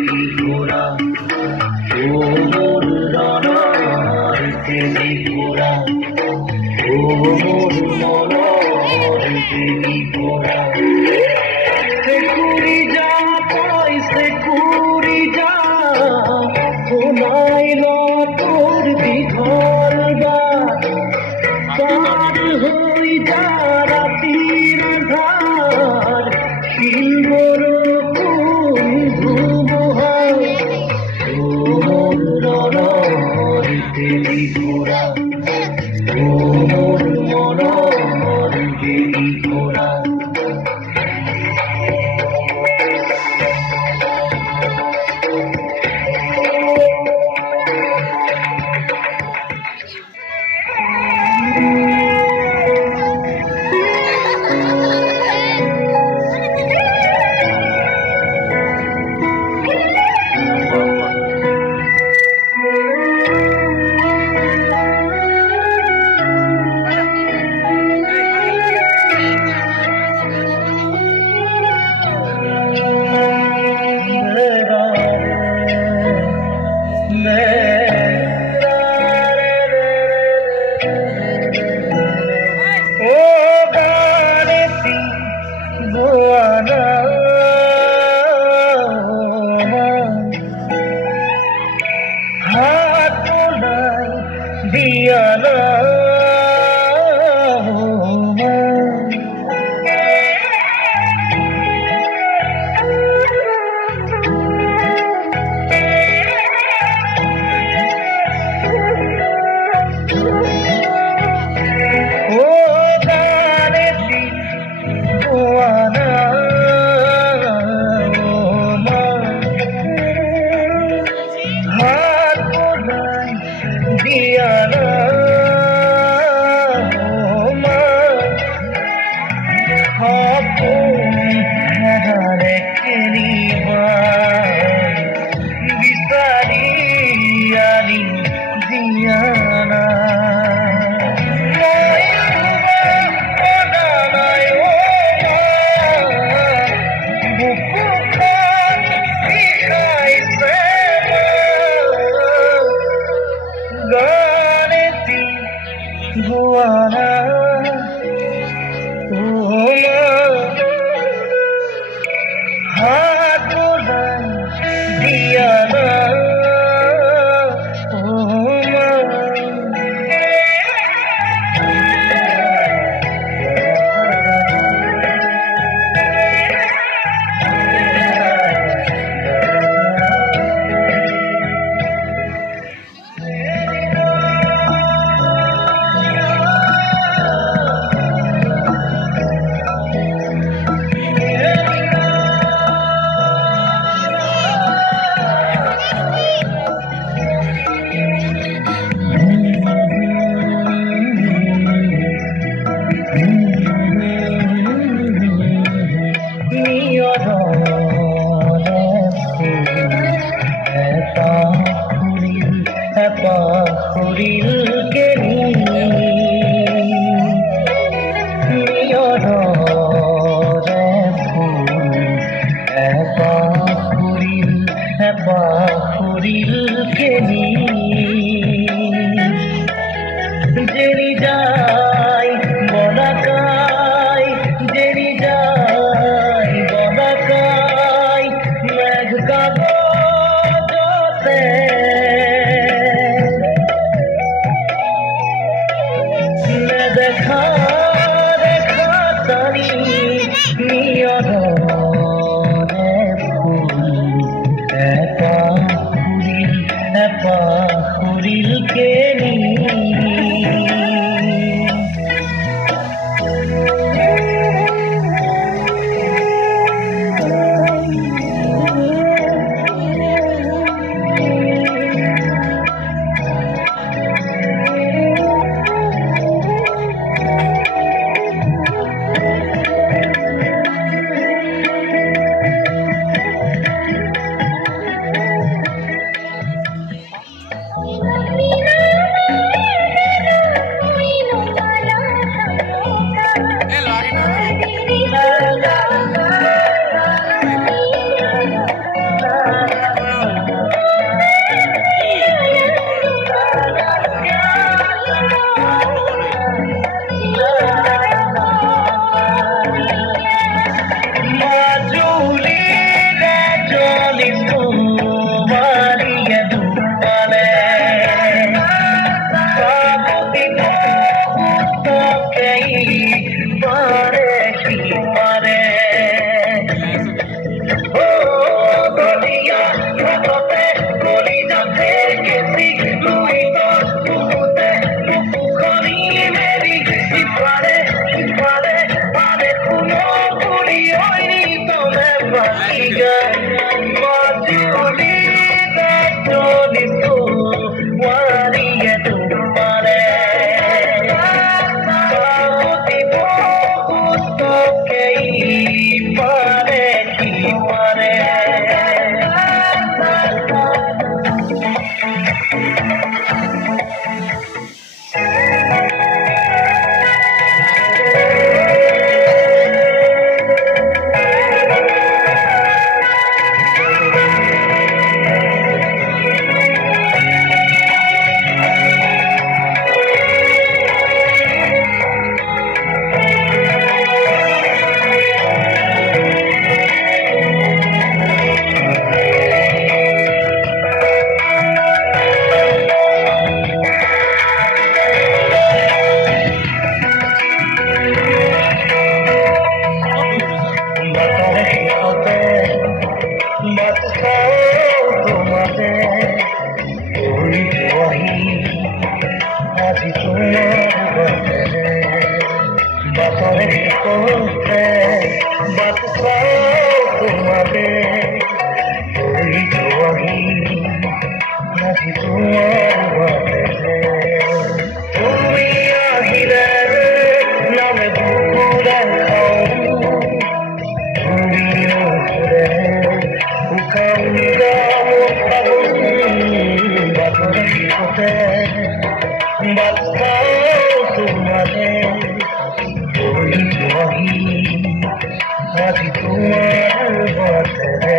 কি ঘোরা ও মোর রনার প্রেমী ঘোরা ও মোর মনার প্রেমী ঘোরা সে কুড়ি যা পাই সে কুড়ি যা শোনাইল তোর বিঘর পার হই যা রাতির ধার শিলবর কোন ধুমহার ও মোর রনার প্রেমী ঘোরা ও মোর মনার প্রেমী ঘোরা Diana Guana, Hatulan, Diana, Jerry যাই বলাকাই জেরি যাই বলাকাই মেঘ কাগজতে দেখা দেখা তারি নিয়রে ফুল পাখুরিল কেলি আহি আজি তোমাৰ বাটে তুমি আহিলে নামে বুকুৰে খাওঁ তুমি নুঘূৰে উকাউলা মোৰ ফাগুন বাটৰ দিশতে বাট চাওঁ তোমাৰে বহিছো আহি আজি তোমাৰ বাটেৰে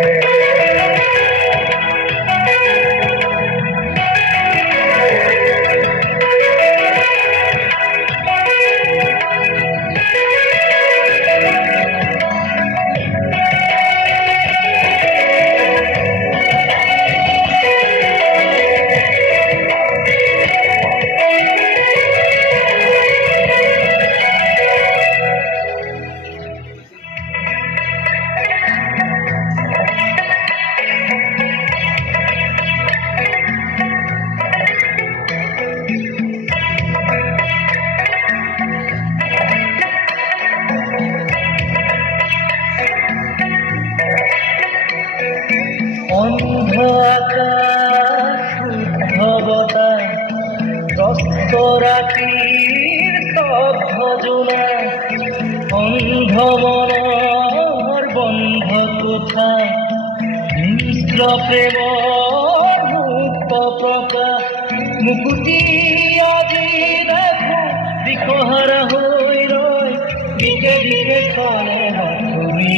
অন্ধ আকাশ শুদ্ধ বতাহ গ্ৰস্ত ৰাতিৰ স্তব্ধ জোনা অন্ধ মনৰ বন্ধ কোঠা মিশ্ৰ প্ৰেমৰ মুক্ত প্ৰকাশ মুকুতি আজি দেখো দিশহাৰা হৈ ৰয় দিকে দিকে চলে তুমি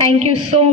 Thank you so much.